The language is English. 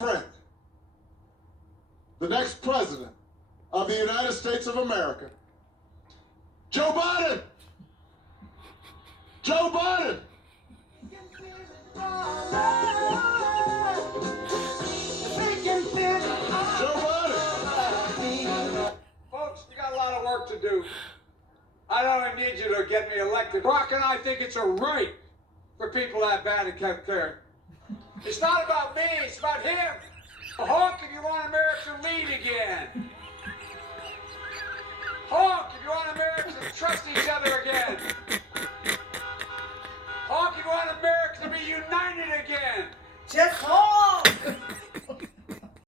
friend, the next president of the United States of America, Joe Biden. Joe Biden. Joe Biden. Folks, we got a lot of work to do. I don't even need you to get me elected. Brock and I think it's a right for people to have bad health care. It's not about me, it's about him. Honk if you want America to lead again. Honk if you want America to trust each other